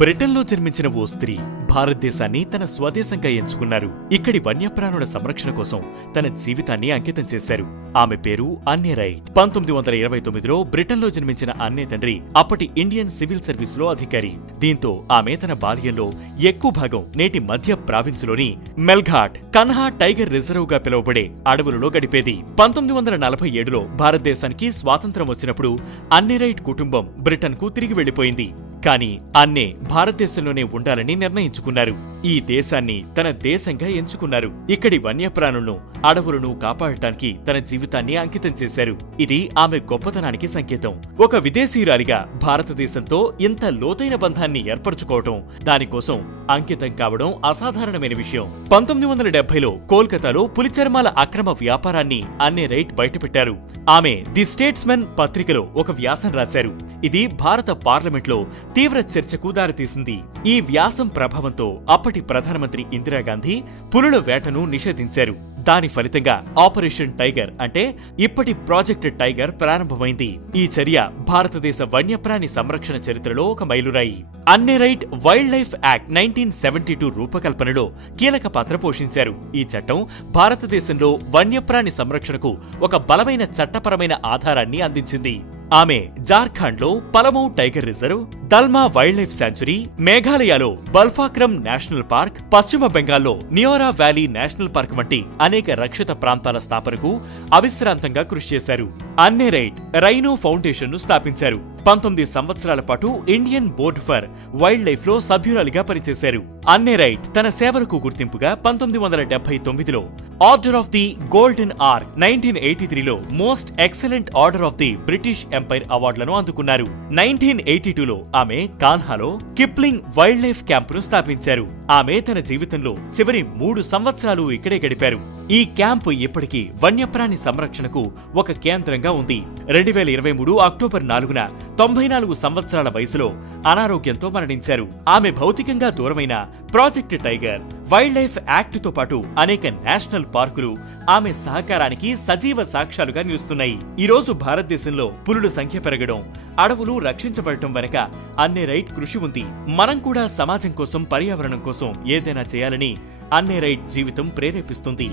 బ్రిటన్లో జన్మించిన ఓ స్త్రీ భారతదేశాన్ని తన స్వదేశంగా ఎంచుకున్నారు. ఇక్కడి వన్యప్రాణుల సంరక్షణ కోసం తన జీవితాన్ని అంకితం చేశారు. ఆమె పేరు అన్నే రైట్. 1929లో బ్రిటన్లో జన్మించిన అన్నే తండ్రి అప్పటి ఇండియన్ సివిల్ సర్వీస్ లో అధికారి. దీంతో ఆమె తన బాల్యంలో ఎక్కువ భాగం నేటి మధ్య ప్రావిన్సులోని మెల్ఘాట్ కన్హా టైగర్ రిజర్వ్ గా పిలువబడే అడవులలో గడిపేది. 1947లో భారతదేశానికి స్వాతంత్ర్యం వచ్చినప్పుడు అన్నే రైట్ కుటుంబం బ్రిటన్ కు తిరిగి వెళ్లిపోయింది. కానీ అన్నే భారతదేశంలోనే ఉండాలని నిర్ణయించుకున్నారు. ఈ దేశాన్ని తన దేశంగా ఎంచుకున్నారు. ఇక్కడి వన్యప్రాణులను, అడవులను కాపాడటానికి తన జీవితాన్ని అంకితం చేశారు. ఇది ఆమె గొప్పతనానికి సంకేతం. ఒక విదేశీయురాలిగా భారతదేశంతో ఇంత లోతైన బంధాన్ని ఏర్పరచుకోవటం, దానికోసం అంకితం కావడం అసాధారణమైన విషయం. 1970లో కోల్కతాలో పులిచర్మాల అక్రమ వ్యాపారాన్ని అన్నే రైట్ బయటపెట్టారు. ఆమె ది స్టేట్స్మెన్ పత్రికలో ఒక వ్యాసం రాశారు. ఇది భారత పార్లమెంట్లో తీవ్ర చర్చకు దారితీసింది. ఈ వ్యాసం ప్రభావంతో అప్పటి ప్రధానమంత్రి ఇందిరాగాంధీ పులుల వేటను నిషేధించారు. దాని ఫలితంగా ఆపరేషన్ టైగర్ అంటే ఇప్పటి ప్రాజెక్ట్ టైగర్ ప్రారంభమైంది. ఈ చర్య భారతదేశ వన్యప్రాణి సంరక్షణ చరిత్రలో ఒక మైలురాయి. అన్నే రైట్ వైల్డ్ లైఫ్ యాక్ట్ 1972 రూపకల్పనలో కీలక పాత్ర పోషించారు. ఈ చట్టం భారతదేశంలో వన్యప్రాణి సంరక్షణకు ఒక బలమైన చట్టపరమైన ఆధారాన్ని అందించింది. ఆమె జార్ఖండ్లో Palamau tiger reserve, Dalma wild life sanctuary, మేఘాలయలో బల్ఫాక్రమ్ నేషనల్ పార్క్, పశ్చిమ బెంగాల్లో నియోరా వ్యాలీ నేషనల్ పార్క్ వంటి అనేక రక్షిత ప్రాంతాల స్థాపనకు అవిశ్రాంతంగా కృషి చేశారు. అన్నే రైట్ రైనో ఫౌండేషన్ ను స్థాపించారు. 19 సంవత్సరాల పాటు Indian Board for Wild Life లో సభ్యురాలిగా పనిచేశారు. అన్నే రైట్ తన సేవలకు గుర్తింపుగా 1979లో Order of the Golden Ark, 1983లో Most Excellent Order of the British Empire అవార్డులను అందుకున్నారు. 1982లో ఆమె కాన్హాలో కిప్లింగ్ వైల్డ్ లైఫ్ క్యాంపును స్థాపించారు. ఆమె తన జీవితంలో చివరి 3 సంవత్సరాలు ఇక్కడే గడిపారు. ఈ క్యాంపు ఇప్పటికీ వన్యప్రాణి సంరక్షణకు ఒక కేంద్రంగా ఉంది. 2023 అక్టోబర్ 4న 94 సంవత్సరాల వయసులో అనారోగ్యంతో మరణించారు. ఆమె భౌతికంగా దూరమైన project tiger, wild life act తో పాటు అనేక నేషనల్ పార్కులు ఆమె సహకారానికి సజీవ సాక్ష్యాలుగా నిలుస్తున్నాయి. ఈ రోజు భారతదేశంలో పులుల సంఖ్య పెరగడం, అడవులు రక్షించబడటం వెనక అన్నే రైట్ కృషి ఉంది. మనం కూడా సమాజం కోసం, పర్యావరణం కోసం ఏదైనా చేయాలని అన్నే రైట్ జీవితం ప్రేరేపిస్తుంది.